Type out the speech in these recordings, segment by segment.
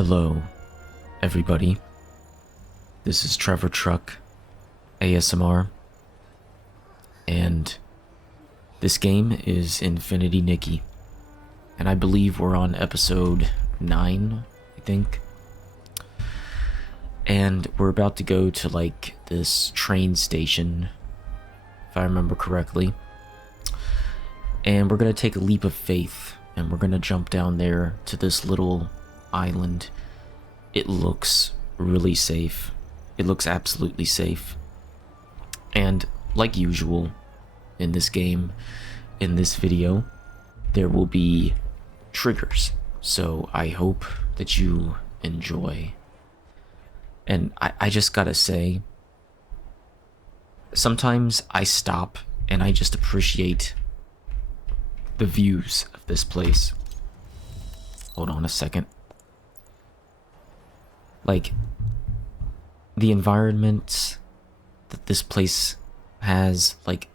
Hello, everybody. This is Trevor Truck ASMR, and this game is Infinity Nikki, and I believe we're on episode 9, I think. And we're about to go to like this train station, if I remember correctly. And we're gonna take a leap of faith, and we're gonna jump down there to this little island. It looks really safe. It looks absolutely safe. And like usual in this game, in this video, there will be triggers. So I hope that you enjoy. And I just gotta say, sometimes I stop and I just appreciate the views of this place. Hold on a second. Like, the environment that this place has, like,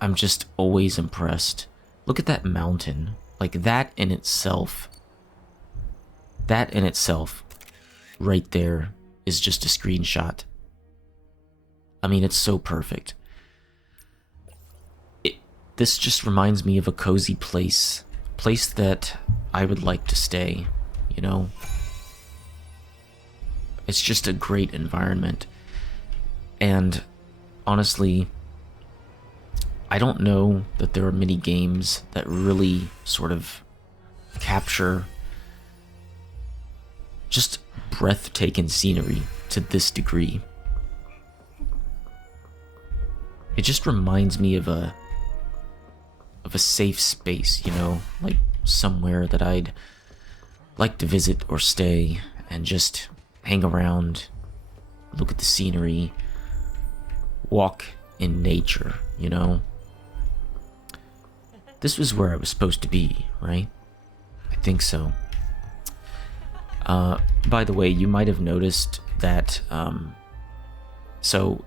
I'm just always impressed. Look at that mountain. Like, that in itself, right there, is just a screenshot. I mean, it's so perfect. This just reminds me of a cozy place that I would like to stay, you know? It's just a great environment. And honestly, I don't know that there are many games that really sort of capture just breathtaking scenery to this degree. It just reminds me of a safe space, you know, like somewhere that I'd like to visit or stay and just hang around, look at the scenery, walk in nature, you know. This was where I was supposed to be, right? I think so. By the way, you might have noticed that, so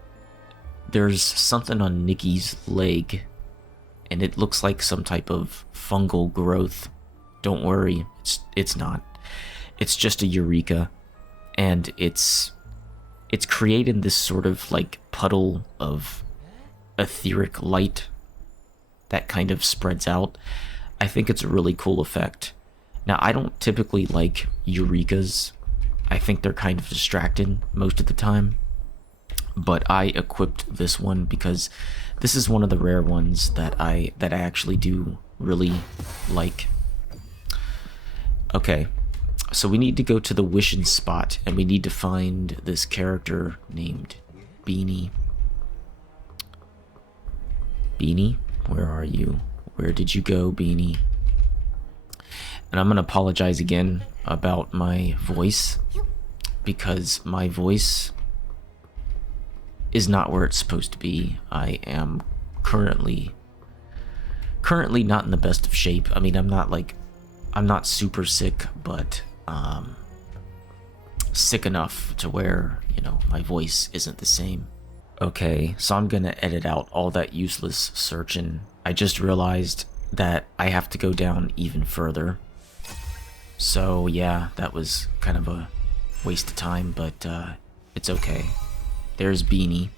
there's something on Nikki's leg, and it looks like some type of fungal growth. Don't worry, it's not. It's just a eureka, and it's created this sort of like puddle of etheric light that kind of spreads out. I think it's a really cool effect. Now, I don't typically like eurekas. I think they're kind of distracting most of the time. But I equipped this one because this is one of the rare ones that I actually do really like. Okay, so we need to go to the wishing spot, and we need to find this character named Beanie. Beanie, where are you? Where did you go, Beanie? And I'm gonna apologize again about my voice, because my voice is not where it's supposed to be. I am currently not in the best of shape. I mean, I'm not super sick, but sick enough to where, you know, my voice isn't the same. Okay, so I'm gonna edit out all that useless searching. I just realized that I have to go down even further. So yeah, that was kind of a waste of time, but it's okay. There's Beanie.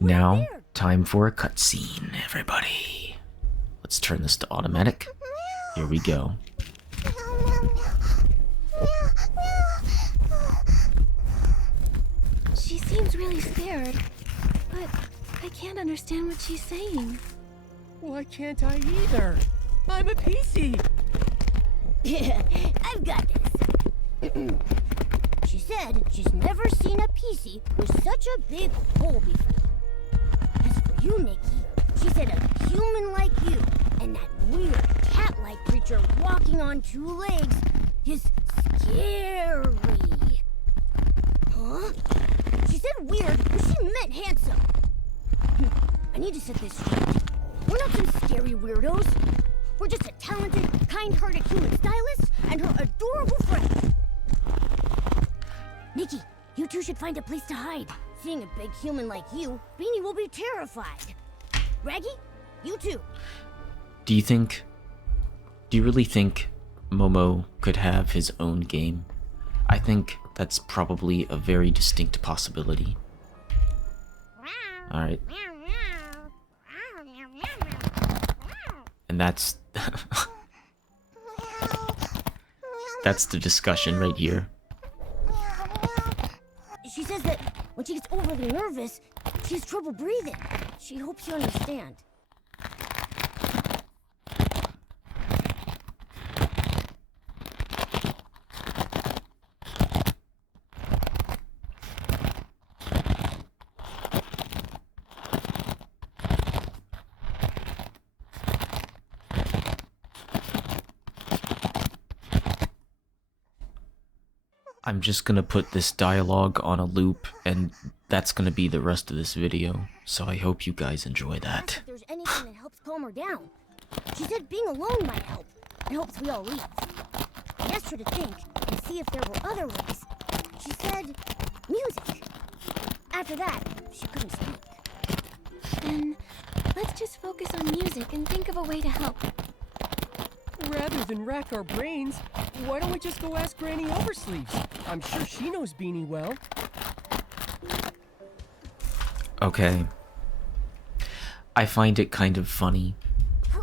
Now, time for a cutscene, everybody. Let's turn this to automatic. Here we go. She seems really scared, but I can't understand what she's saying. Why can't I either? I'm a PC. Yeah, I've got this. She said she's never seen a PC with such a big hole before. As for you, Nikki, she said a human like you and that weird cat-like creature walking on two legs is scary. Huh? She said weird, but she meant handsome. I need to set this straight. We're not some scary weirdos. We're just a talented, kind-hearted human stylist and her adorable friend. Nikki, you two should find a place to hide. Seeing a big human like you, Beanie will be terrified. Raggy, you too. Do you really think Momo could have his own game. I think that's probably a very distinct possibility. Alright. And that's... that's the discussion right here. She says that when she gets overly nervous, she has trouble breathing. She hopes you understand. I'm just gonna put this dialogue on a loop, and that's gonna be the rest of this video, so I hope you guys enjoy that. If there's anything that helps calm her down. She said being alone might help. It hopes we all leave. I asked her to think and see if there were other ways. She said music. After that, she couldn't speak. Then let's just focus on music and think of a way to help. Rather than rack our brains, why don't we just go ask Granny Oversleeves? I'm sure she knows Beanie well. Okay. I find it kind of funny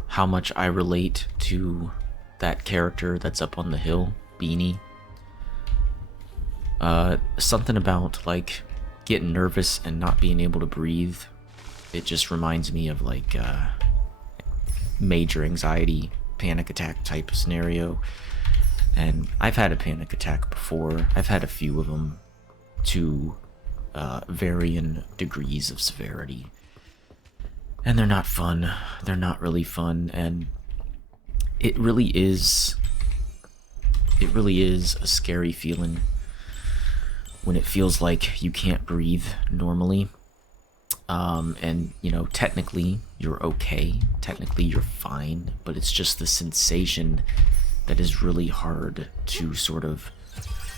how much I relate to that character that's up on the hill, Beanie. Something about, like, getting nervous and not being able to breathe. It just reminds me of, like, major anxiety, panic attack type scenario. And I've had a panic attack before. I've had a few of them to varying degrees of severity. And they're not fun. They're not really fun. And it really is a scary feeling when it feels like you can't breathe normally. And, you know, technically you're okay. Technically you're fine. But it's just the sensation that is really hard to sort of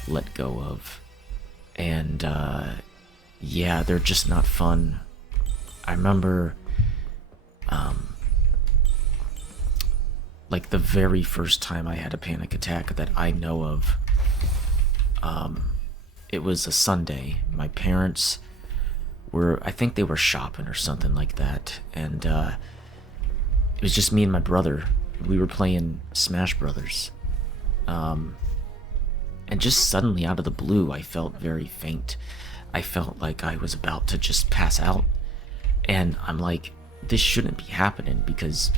let go of. And, yeah, they're just not fun. I remember, like, the very first time I had a panic attack that I know of, it was a Sunday. My parents were, I think they were shopping or something like that, and it was just me and my brother. We were playing Smash Brothers, and just suddenly out of the blue I felt very faint. I felt like I was about to just pass out, and I'm like, this shouldn't be happening because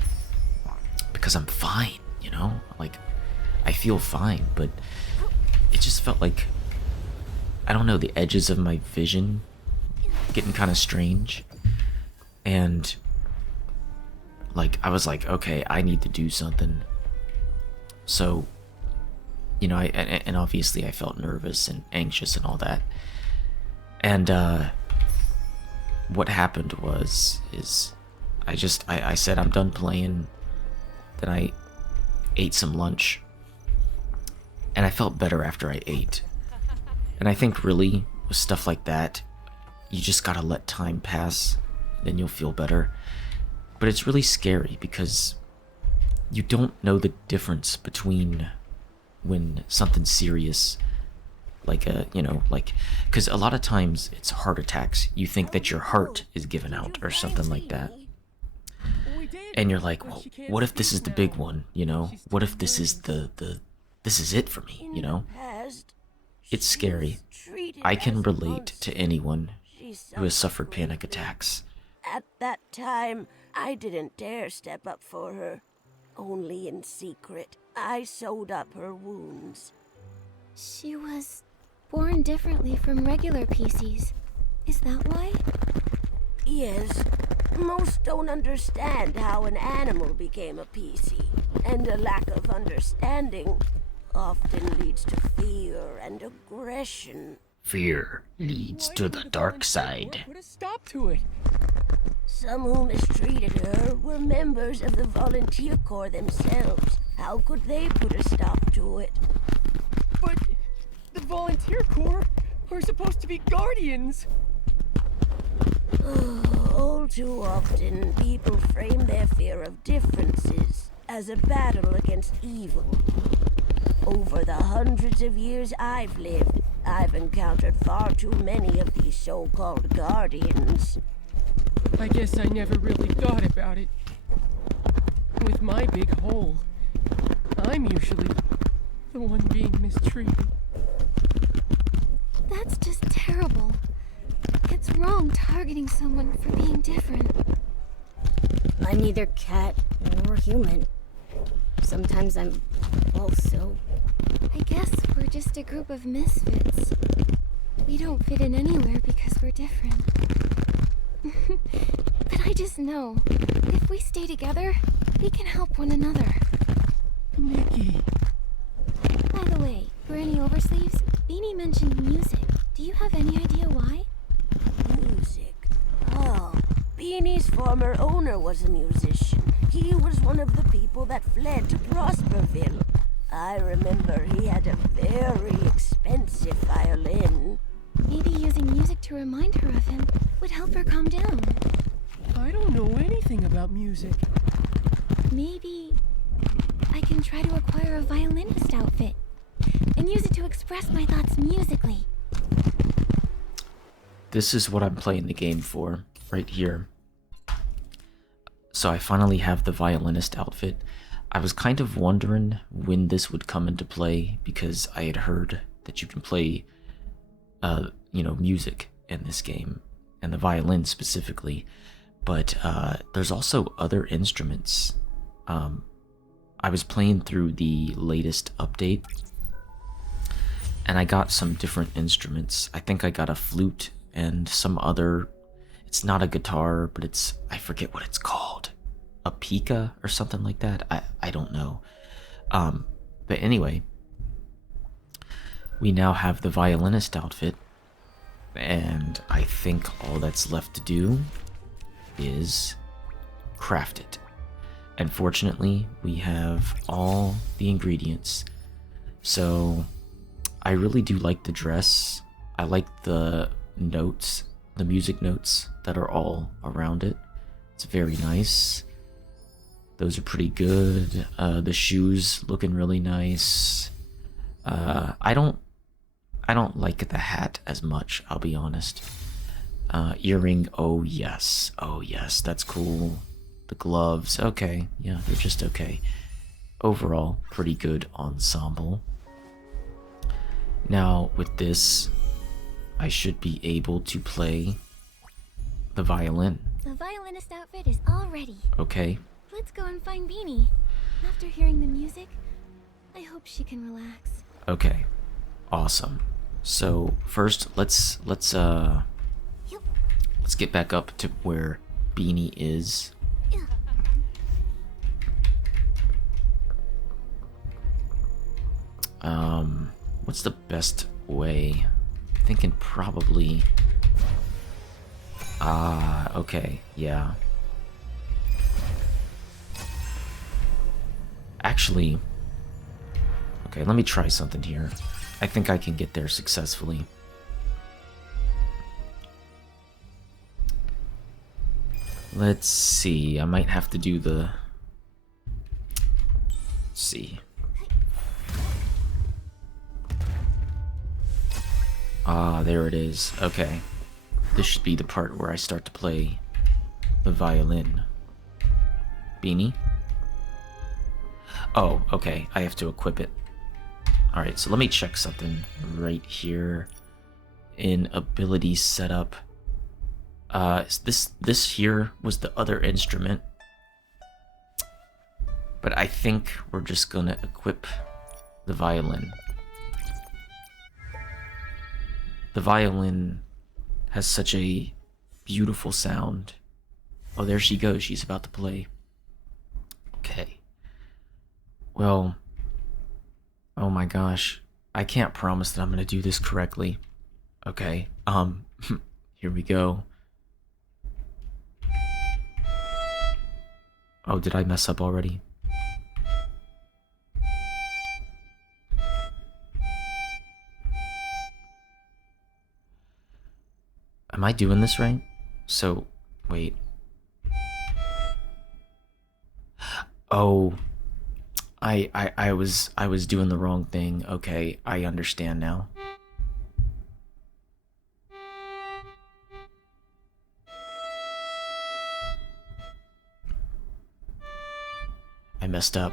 I'm fine, you know? Like, I feel fine, but it just felt like, I don't know, the edges of my vision getting kind of strange. And, like, I was like, okay, I need to do something. So, you know, and obviously I felt nervous and anxious and all that. And, what happened is I said, I'm done playing. Then I ate some lunch. And I felt better after I ate. And I think really, with stuff like that, you just gotta let time pass, then you'll feel better. But it's really scary because you don't know the difference between when something's serious, like because a lot of times it's heart attacks. You think that your heart is given out or something like that. And you're like, well, what if this is the big one, you know? What if this is this is it for me, you know? It's scary. I can relate to anyone who has suffered panic attacks. At that time, I didn't dare step up for her. Only in secret, I sewed up her wounds. She was born differently from regular PCs. Is that why? Yes, most don't understand how an animal became a PC, and a lack of understanding often leads to fear and aggression. Fear leads to the dark side. Put a stop to it. Some who mistreated her were members of the volunteer corps themselves. How could they put a stop to it? But the volunteer corps are supposed to be guardians. All too often, people frame their fear of differences as a battle against evil. Over the hundreds of years I've lived, I've encountered far too many of these so-called guardians. I guess I never really thought about it. With my big hole, I'm usually the one being mistreated. That's just terrible. It's wrong targeting someone for being different. I'm neither cat nor human. Sometimes I'm also... I guess we're just a group of misfits. We don't fit in anywhere because we're different. But I just know, if we stay together, we can help one another. Nikki. By the way, Granny Oversleeves, Beanie mentioned music. Do you have any idea why? Music. Oh, Beanie's former owner was a musician. He was one of the people that fled to Prosperville. I remember he had a very expensive violin. Maybe using music to remind her of him would help her calm down. I don't know anything about music. Maybe I can try to acquire a violinist outfit and use it to express my thoughts musically. This is what I'm playing the game for, right here. So I finally have the violinist outfit. I was kind of wondering when this would come into play because I had heard that you can play, music in this game, and the violin specifically. But there's also other instruments. I was playing through the latest update, and I got some different instruments. I think I got a flute and some other... It's not a guitar, but it's... I forget what it's called. A pica or something like that? I don't know. But anyway, we now have the violinist outfit, and I think all that's left to do is craft it. And fortunately, we have all the ingredients. So I really do like the dress. I like the notes, the music notes that are all around it. It's very nice. Those are pretty good. The shoes looking really nice. I don't like the hat as much, I'll be honest. Earring, oh yes, that's cool. The gloves, okay, yeah, they're just okay. Overall, pretty good ensemble. Now, with this, I should be able to play the violin. The violinist outfit is all ready. Okay. Let's go and find Beanie. After hearing the music, I hope she can relax. Okay. Awesome. So first, let's get back up to where Beanie is. What's the best way? I'm thinking probably... okay, yeah. Actually... Okay, let me try something here. I think I can get there successfully. Let's see, I might have to do the... Let's see. Ah, there it is. Okay. This should be the part where I start to play the violin. Beanie? Oh, okay. I have to equip it. Alright, so let me check something right here in ability setup. This here was the other instrument. But I think we're just gonna equip the violin. The violin has such a beautiful sound. Oh, there she goes. She's about to play. Okay. Well, oh my gosh. I can't promise that I'm gonna do this correctly. Okay. Here we go. Oh, did I mess up already? Am I doing this right? So, wait. Oh, I was doing the wrong thing. Okay, I understand now. I messed up.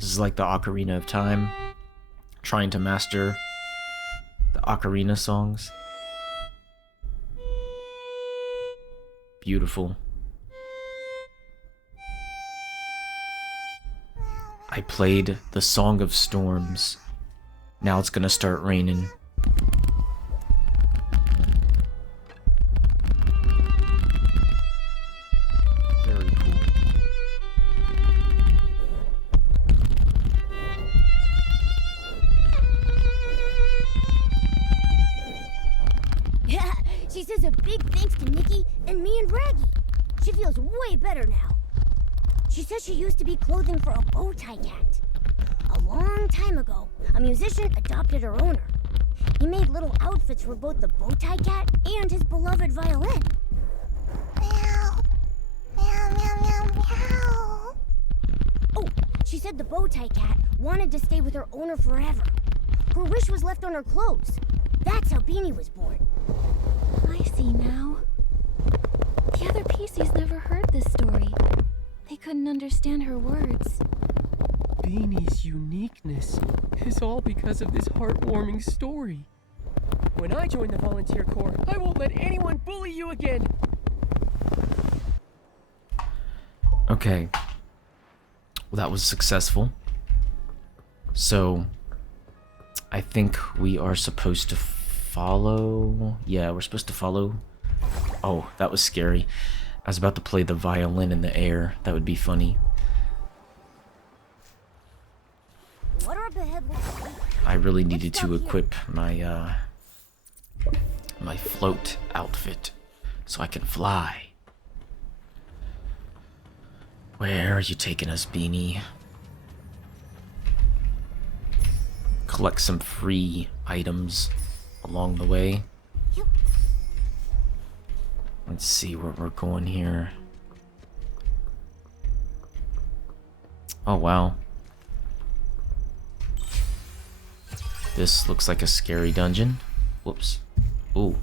This is like the Ocarina of Time, trying to master the ocarina songs. Beautiful. I played the Song of Storms. Now it's gonna start raining. Very cool. Yeah, she says a big thanks to Nikki and me and Raggy. She feels way better now. She says she used to be clothing for a bow tie cat. A long time ago, a musician adopted her owner. He made little outfits for both the bow tie cat and his beloved violin. Meow. Meow, meow, meow, meow. Oh, she said the bow tie cat wanted to stay with her owner forever. Her wish was left on her clothes. That's how Beanie was born. I see now. The other PCs never heard this story. They couldn't understand her words. Beanie's uniqueness is all because of this heartwarming story. When I join the volunteer corps, I won't let anyone bully you again. Okay. Well, that was successful. So, I think we are supposed to follow... Yeah, we're supposed to follow... Oh, that was scary. I was about to play the violin in the air. That would be funny. What are up ahead looks like? I really needed to equip my, my float outfit so I can fly. Where are you taking us, Beanie? Collect some free items along the way. Yep. Let's see where we're going here. Oh, wow. This looks like a scary dungeon. Whoops. Ooh.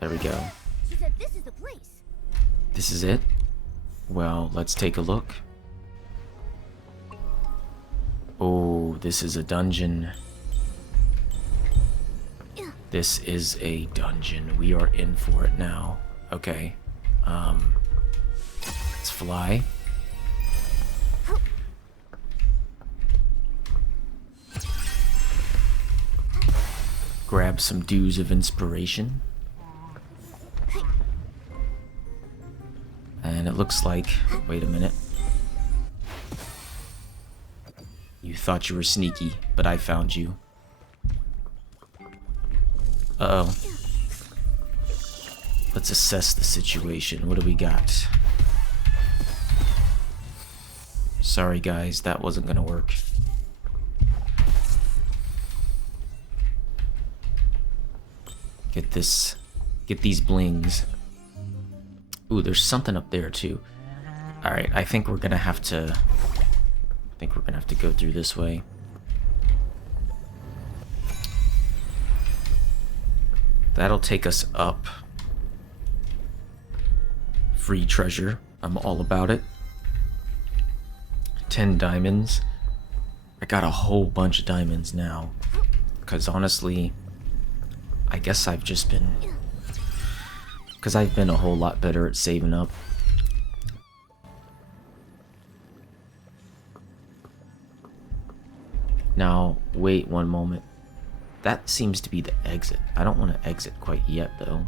There we go. She said this is the place. This is it? Well, let's take a look. Oh, this is a dungeon. This is a dungeon. We are in for it now. Okay. Let's fly. Grab some dews of inspiration. And it looks like... Wait a minute. You thought you were sneaky, but I found you. Uh-oh. Let's assess the situation. What do we got? Sorry guys, that wasn't gonna work. Get this... Get these blings. Ooh, there's something up there too. Alright, I think we're gonna have to... go through this way. That'll take us up. Free treasure. I'm all about it. 10 diamonds. I got a whole bunch of diamonds now. Because honestly, I guess I've just been... Because I've been a whole lot better at saving up. Now, wait one moment. That seems to be the exit. I don't want to exit quite yet, though.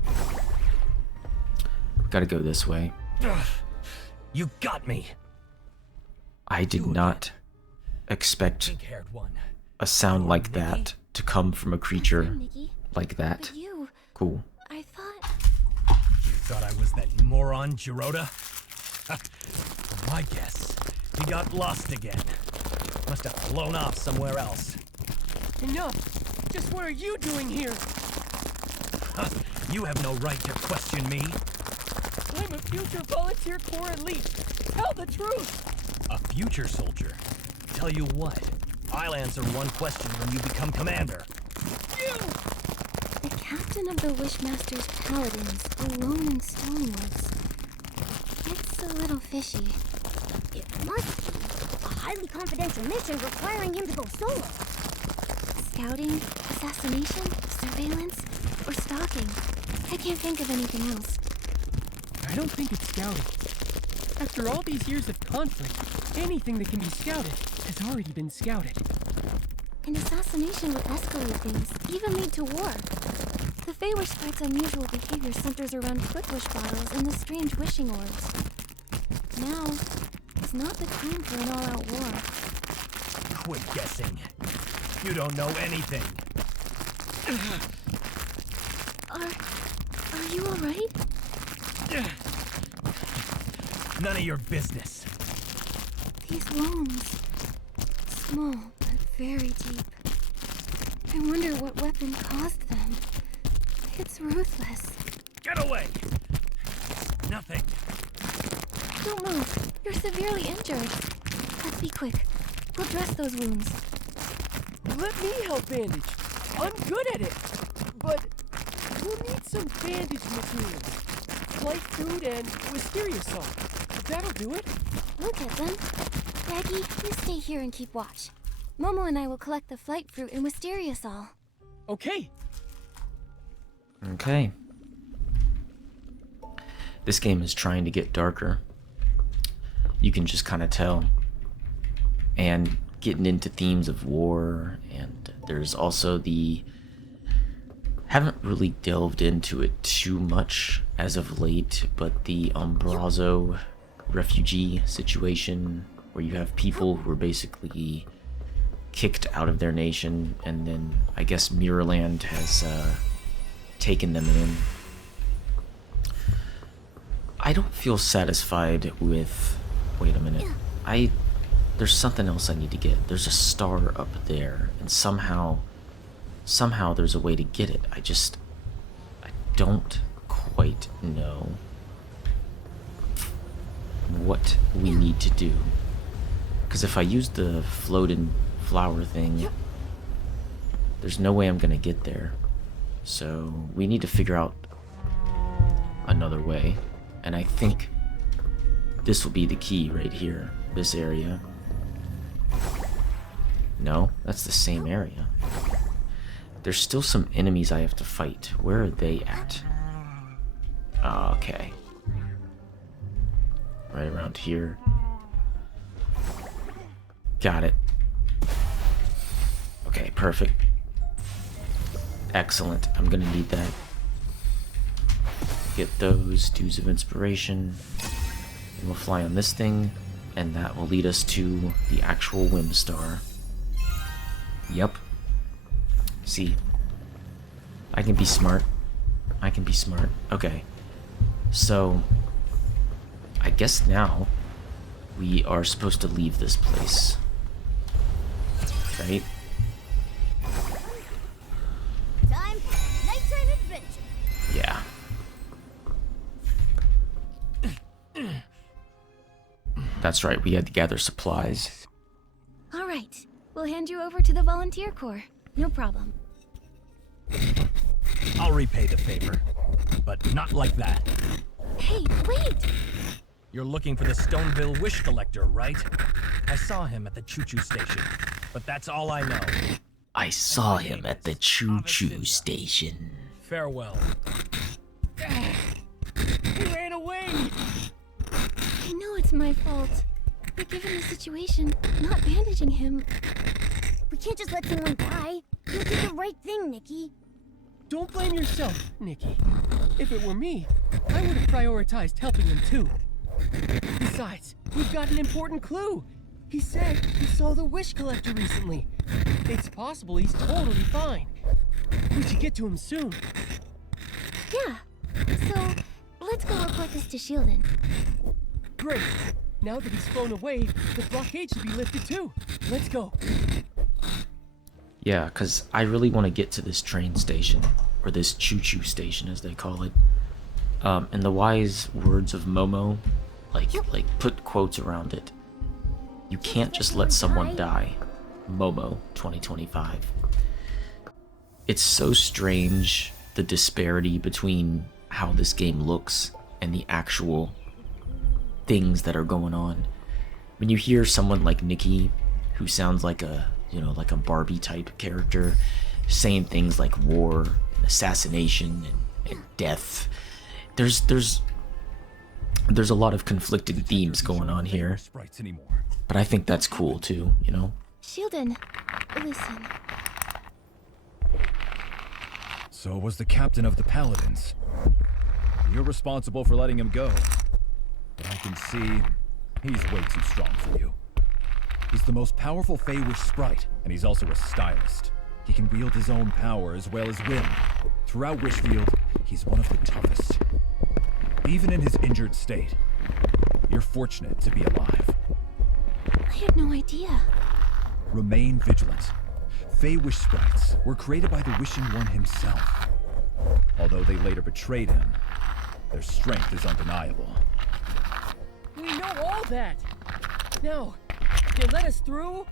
Gotta go this way. You got me. I did not expect Pink-haired one. a sound like that to come from a creature Fine, Nikki. like that. But you... Cool. I thought... You thought I was that moron, Jirota? I guess he got lost again. Must have blown off somewhere else. Enough! Just what are you doing here? Huh, you have no right to question me. I'm a future volunteer corps elite. Tell the truth! A future soldier? Tell you what, I'll answer one question when you become commander. You! The captain of the Wishmaster's Paladins, alone in Stonewoods. It's a little fishy. It must be a highly confidential mission requiring him to go solo. Scouting, assassination, surveillance, or stalking. I can't think of anything else. I don't think it's scouting. After all these years of conflict, anything that can be scouted has already been scouted. An assassination would escalate things, even lead to war. The Feywish Sprite's unusual behavior centers around Quickwish bottles and the strange wishing orbs. Now is not the time for an all-out war. Quit guessing. You don't know anything. Are you alright? None of your business. These wounds. Small, but very deep. I wonder what weapon caused them. It's ruthless. Get away! Nothing. Don't move. You're severely injured. Let's be quick. We'll dress those wounds. Let me help bandage. I'm good at it. But we'll need some bandage materials. Flight food and wisteria salt. That'll do it. We'll get them. Raggy, you stay here and keep watch. Momo and I will collect the flight fruit and wisteria salt. Okay. Okay. This game is trying to get darker. You can just kind of tell. And getting into themes of war, and there's also the... Haven't really delved into it too much as of late, but the Umbrazo refugee situation, where you have people who are basically kicked out of their nation, and then I guess Mirrorland has taken them in. I don't feel satisfied with... Wait a minute. There's something else I need to get. There's a star up there, and somehow there's a way to get it. I don't quite know what we need to do. Because if I use the floating flower thing, there's no way I'm gonna get there. So we need to figure out another way. And I think this will be the key right here, this area. No, that's the same area. There's still some enemies I have to fight. Where are they at? Okay. Right around here. Got it. Okay, perfect. Excellent. I'm gonna need that. Get those Dews of Inspiration. And we'll fly on this thing, and that will lead us to the actual Whim Star. Yep. See, I can be smart. I can be smart. Okay. So, I guess now we are supposed to leave this place. Right? Time for nighttime adventure. Yeah. That's right, we had to gather supplies. All right. We'll hand you over to the volunteer corps. No problem. I'll repay the favor, but not like that. Hey, wait! You're looking for the Stoneville Wish Collector, right? I saw him at the choo-choo station, but that's all I know. I saw him at the choo-choo station. Farewell. He ran away! I know it's my fault. But given the situation, not bandaging him... We can't just let someone die. You did the right thing, Nikki. Don't blame yourself, Nikki. If it were me, I would have prioritized helping him too. Besides, we've got an important clue. He said he saw the Wish Collector recently. It's possible he's totally fine. We should get to him soon. Yeah. So, let's go report this to Shieldon. Great. Now that he's flown away, the blockade should be lifted too. Let's go. Yeah, because I really want to get to this train station, or this choo-choo station as they call it. In the wise words of Momo, like put quotes around it. You can't just let someone die. Momo 2025. It's so strange, the disparity between how this game looks and the actual things that are going on. When you hear someone like Nikki, who sounds like a, like a Barbie type character, saying things like war, and assassination, and death, there's a lot of conflicting themes going on here. But I think that's cool too, Shieldon, listen. So was the captain of the Paladins. You're responsible for letting him go. But I can see he's way too strong for you. He's the most powerful Feywish sprite, and he's also a stylist. He can wield his own power as well as whim. Throughout Wishfield, he's one of the toughest. Even in his injured state, you're fortunate to be alive. I had no idea. Remain vigilant. Feywish sprites were created by the Wishing One himself. Although they later betrayed him, their strength is undeniable. We know all that. Now, you let us through?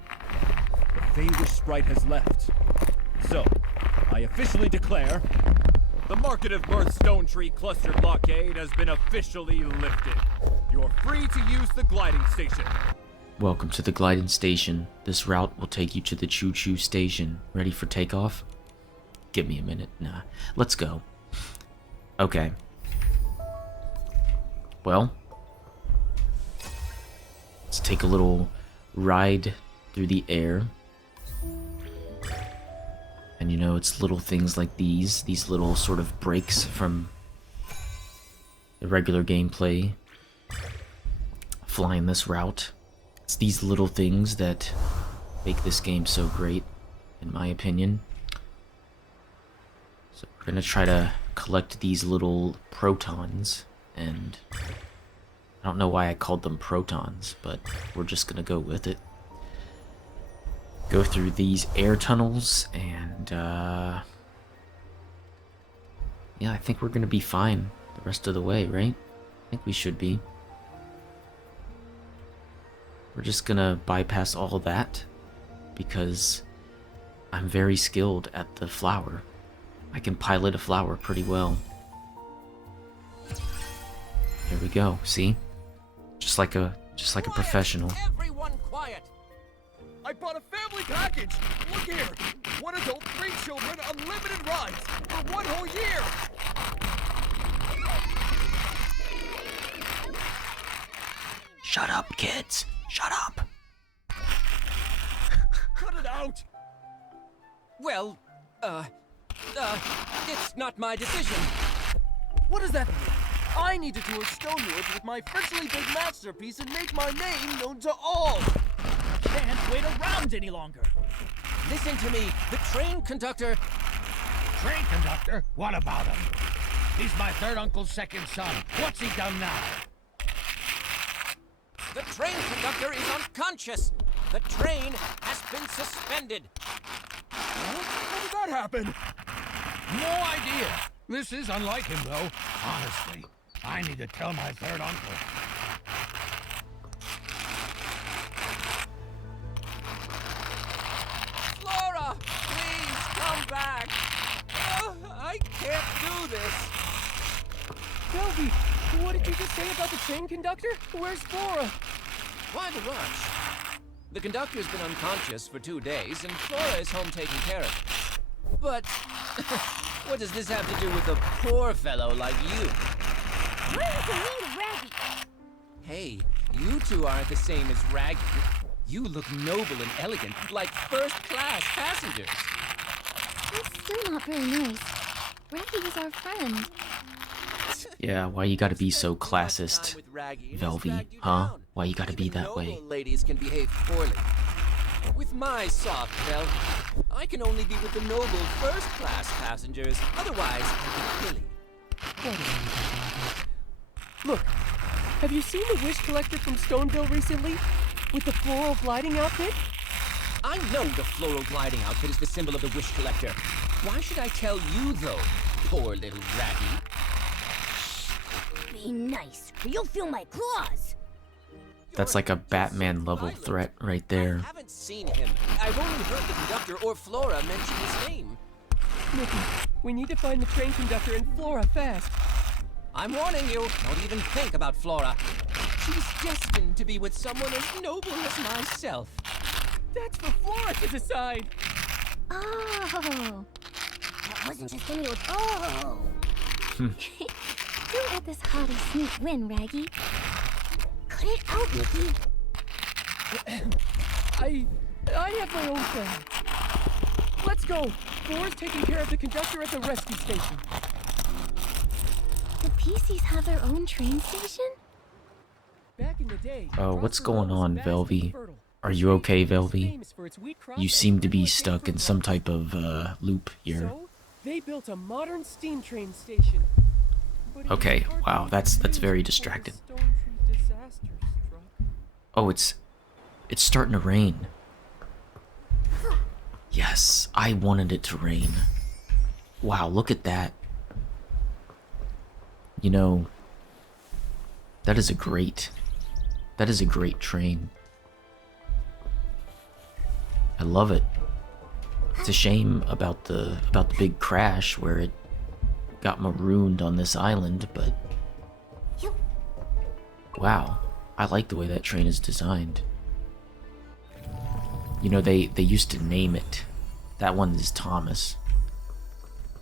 The Feywish sprite has left. So, I officially declare the Market of Mirth Stone Tree Cluster blockade has been officially lifted. You're free to use the gliding station. Welcome to the gliding station. This route will take you to the choo-choo station. Ready for takeoff? Give me a minute. Nah. Let's go. Okay. Well, let's take a little ride through the air. And it's little things like these little sort of breaks from the regular gameplay. Flying this route. It's these little things that make this game so great, in my opinion. So we're gonna try to collect these little protons, and I don't know why I called them protons, but we're just gonna go with it. Go through these air tunnels, and yeah, I think we're gonna be fine the rest of the way, right? I think we should be. We're just gonna bypass all of that because I'm very skilled at the flower. I can pilot a flower pretty well. Here we go. See? Just like a professional. Everyone quiet. I brought a family package. Look here. 1 adult, 3 children, unlimited rides for 1 whole year. Shut up, kids. Shut up. Cut it out. Well, it's not my decision. What does that mean? I need to tour Stonewood with my freshly baked masterpiece and make my name known to all. Can't wait around any longer. Listen to me. The train conductor... Train conductor? What about him? He's my third uncle's second son. What's he done now? The train conductor is unconscious. The train has been suspended. How did that happen? No idea. This is unlike him, though. Honestly, I need to tell my third uncle. Flora, please come back. I can't do this. Velvy, what did you just say about the train conductor? Where's Flora? Why the rush? The conductor's been unconscious for 2 days, and Flora is home taking care of it. But what does this have to do with a poor fellow like you? What is the need of Raggy? Hey, you two aren't the same as Raggy. You look noble and elegant, like first-class passengers. That's still not very nice. Raggy is our friend. Yeah, why you gotta be so classist, Velvy, huh? Why you gotta be that way? Noble ladies can behave poorly. With my soft belt, I can only be with the noble first-class passengers. Otherwise, I get silly. Look, Have you seen the wish collector from Stoneville recently? With the floral gliding outfit? I know the floral gliding outfit is the symbol of the wish collector. Why should I tell you, though, poor little Raggy? Be nice, or you'll feel my claws. That's like a Batman level threat right there. I haven't seen him. I've only heard the conductor or Flora mention his name. Nikki, we need to find the train conductor and Flora fast. I'm warning you, don't even think about Flora. She's destined to be with someone as noble as myself. That's for Flora to decide. Oh. That wasn't just any old... Oh. Don't let this haughty sneak win, Raggy. Cut it out, Nikki. I have my own plan. Let's go. Flora's taking care of the conductor at the rescue station. The PCs have their own train station? Back in the day, Oh, what's Prosper going was on, vastly Velvy? fertile. Are you okay, Velvy? Famous for its wheat crop You and seem to be fertile stuck in fruit some crop. type of loop here. So, they built a modern steam train station. But it Okay, was hard wow, to that's use very before the distracted. Stone Tree disaster struck. Oh, it's starting to rain. Yes, I wanted it to rain. Wow, look at that. You know, that is a great train. I love it. It's a shame about the big crash where it got marooned on this island, but wow, I like the way that train is designed. You know, they used to name it. That one is Thomas.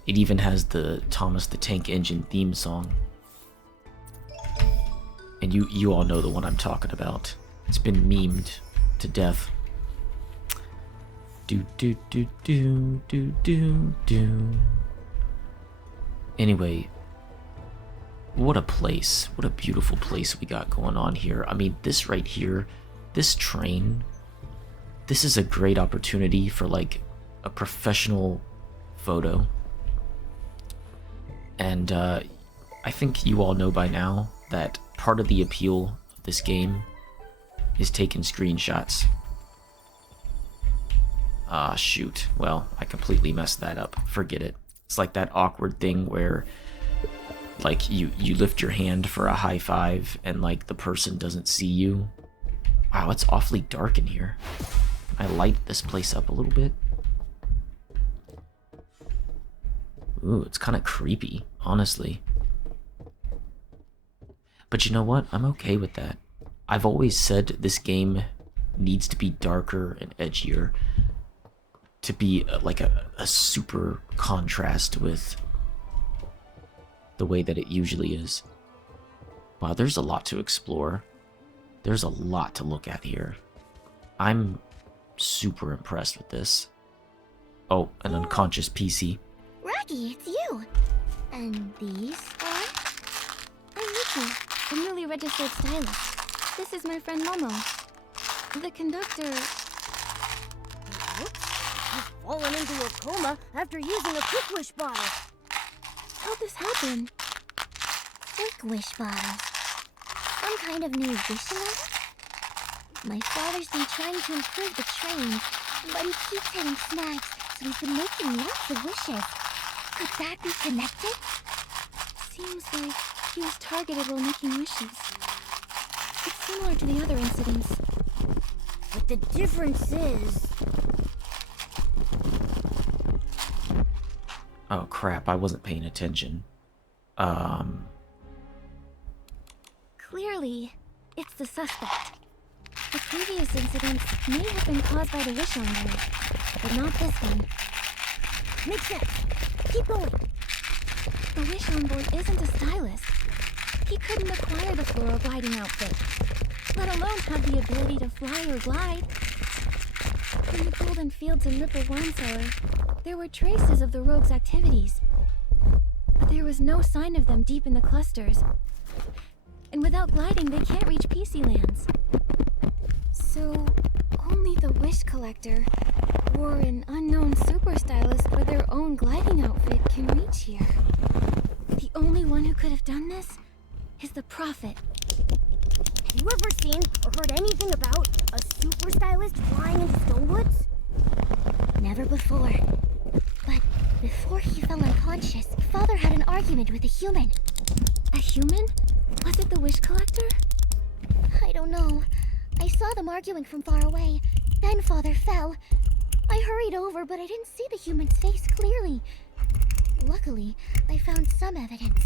It even has the Thomas the Tank Engine theme song. And you all know the one I'm talking about. It's been memed to death. Do do do do do do do. Anyway, what a place. What a beautiful place we got going on here. I mean, this right here, this train, this is a great opportunity for like a professional photo. And I think you all know by now that part of the appeal of this game is taking screenshots. Ah, shoot. Well, I completely messed that up. Forget it. It's like that awkward thing where like you lift your hand for a high five and like the person doesn't see you. Wow, it's awfully dark in here. Can I light this place up a little bit? Ooh, it's kind of creepy, honestly. But you know what? I'm okay with that. I've always said this game needs to be darker and edgier to be like a super contrast with the way that it usually is. Wow, there's a lot to explore. There's a lot to look at here. I'm super impressed with this. Oh, an unconscious PC. Raggy, it's you. And these are? I'm Nikki, a newly registered stylist. This is my friend Momo. The conductor... Whoops. You've fallen into a coma after using a quick wish bottle. How'd this happen? Quick wish bottle. Some kind of new wishing item? My father's been trying to improve the train, but he keeps hitting snags, so he's been making lots of wishes. Could that be connected? Seems like he was targeted while making wishes. It's similar to the other incidents. But the difference is... Oh crap, I wasn't paying attention. Clearly, it's the suspect. The previous incidents may have been caused by the wish on board, but not this one. Makes sense. Keep going. The wish on board isn't a stylist. He couldn't acquire the floral gliding outfit, let alone have the ability to fly or glide. In the golden fields and Ripple Wine Cellar, there were traces of the rogue's activities, but there was no sign of them deep in the clusters. And without gliding, they can't reach PC lands. So, only the wish collector or an unknown super stylist with their own gliding outfit can reach here. The only one who could have done this is the Prophet. Have you ever seen or heard anything about a super stylist flying into Stonewoods? Never before. But before he fell unconscious, Father had an argument with a human. A human? Was it the wish collector? I don't know. I saw them arguing from far away. Then Father fell. I hurried over, but I didn't see the human's face clearly. Luckily, I found some evidence.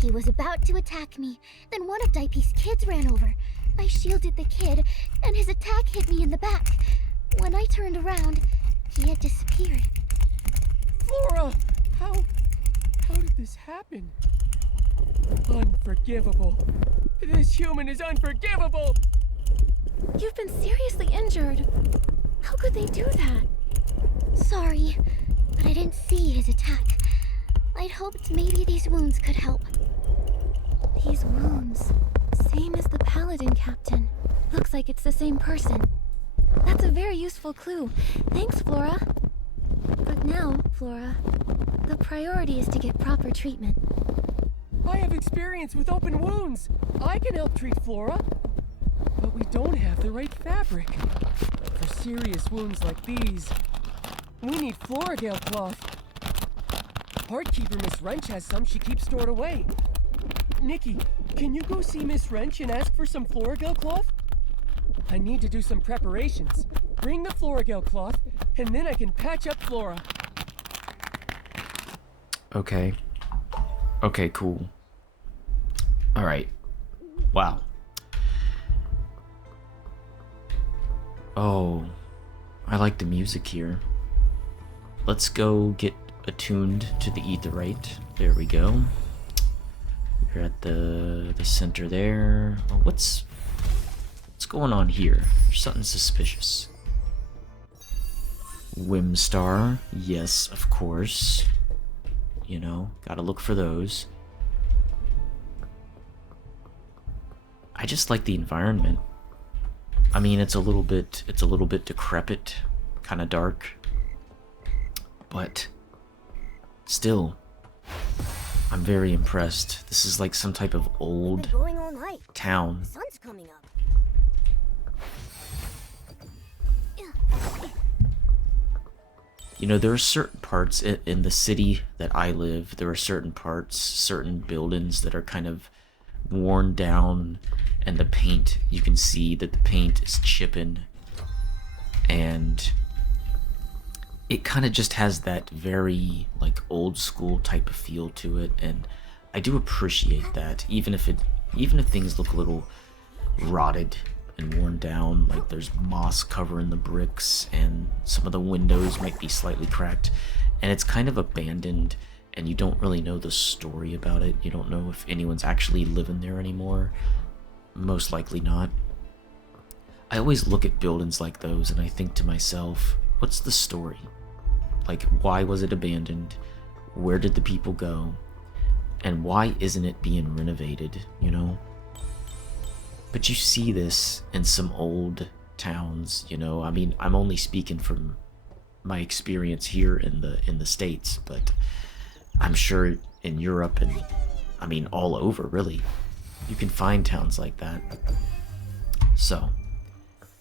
He was about to attack me. Then one of Daipi's kids ran over. I shielded the kid, and his attack hit me in the back. When I turned around, he had disappeared. Flora! How did this happen? Unforgivable. This human is unforgivable! You've been seriously injured. How could they do that? Sorry, but I didn't see his attack. I'd hoped maybe these wounds could help. These wounds. Same as the Paladin Captain. Looks like it's the same person. That's a very useful clue. Thanks, Flora. But now, Flora, the priority is to get proper treatment. I have experience with open wounds. I can help treat Flora. But we don't have the right fabric. For serious wounds like these, we need Floragale cloth. Heartkeeper Miss Wrench has some she keeps stored away. Nikki, can you go see Miss Wrench and ask for some Floragale cloth? I need to do some preparations. Bring the Floragale cloth, and then I can patch up Flora. Okay. Okay, cool. Alright. Wow. Oh, I like the music here. Let's go get attuned to the Aetheryte. There we go. We're at the center there. Oh, what's going on here? There's something suspicious. Whimstar, yes, of course. You know, gotta look for those. I just like the environment. I mean, it's a little bit decrepit, kind of dark, but still, I'm very impressed. This is like some type of old Going all night. town. The sun's coming up. You know, there are certain parts in the city that I live, there are certain parts, certain buildings that are kind of worn down, and the paint, you can see that the paint is chipping, and it kind of just has that very, like, old school type of feel to it, and I do appreciate that, even if things look a little rotted and worn down, like there's moss covering the bricks and some of the windows might be slightly cracked, and it's kind of abandoned, and you don't really know the story about it. You don't know if anyone's actually living there anymore. Most likely not. I always look at buildings like those and I think to myself, what's the story? Like, why was it abandoned? Where did the people go? And why isn't it being renovated, you know? But you see this in some old towns, you know. I mean, I'm only speaking from my experience here in the States, but I'm sure in Europe and, I mean, all over, really, you can find towns like that. So,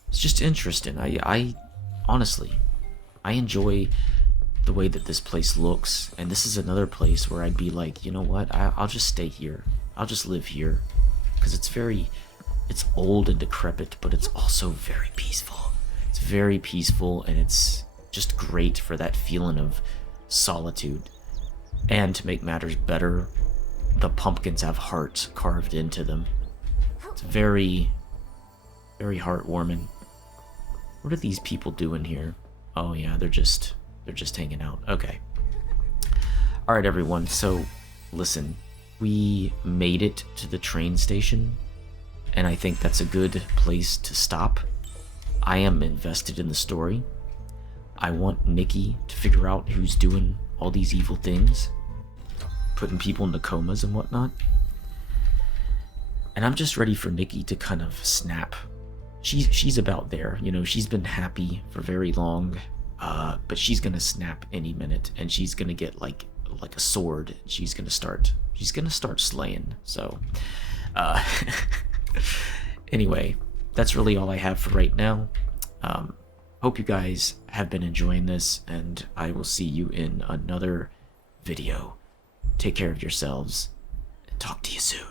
it's just interesting. I honestly, I enjoy the way that this place looks, and this is another place where I'd be like, you know what, I'll just stay here. I'll just live here, because it's old and decrepit, but it's also very peaceful. It's very peaceful, and it's just great for that feeling of solitude. And to make matters better, the pumpkins have hearts carved into them. It's very, very heartwarming. What are these people doing here? Oh yeah, they're just hanging out. Okay. Alright everyone, so listen, we made it to the train station, and I think that's a good place to stop. I am invested in the story. I want Nikki to figure out who's doing all these evil things, putting people into comas and whatnot. And I'm just ready for Nikki to kind of snap. She's about there, you know, she's been happy for very long, but she's gonna snap any minute, and she's gonna get like a sword. She's gonna start slaying. So Uh, anyway, that's really all I have for right now. Hope you guys have been enjoying this, and I will see you in another video. Take care of yourselves, and talk to you soon.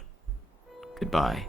Goodbye.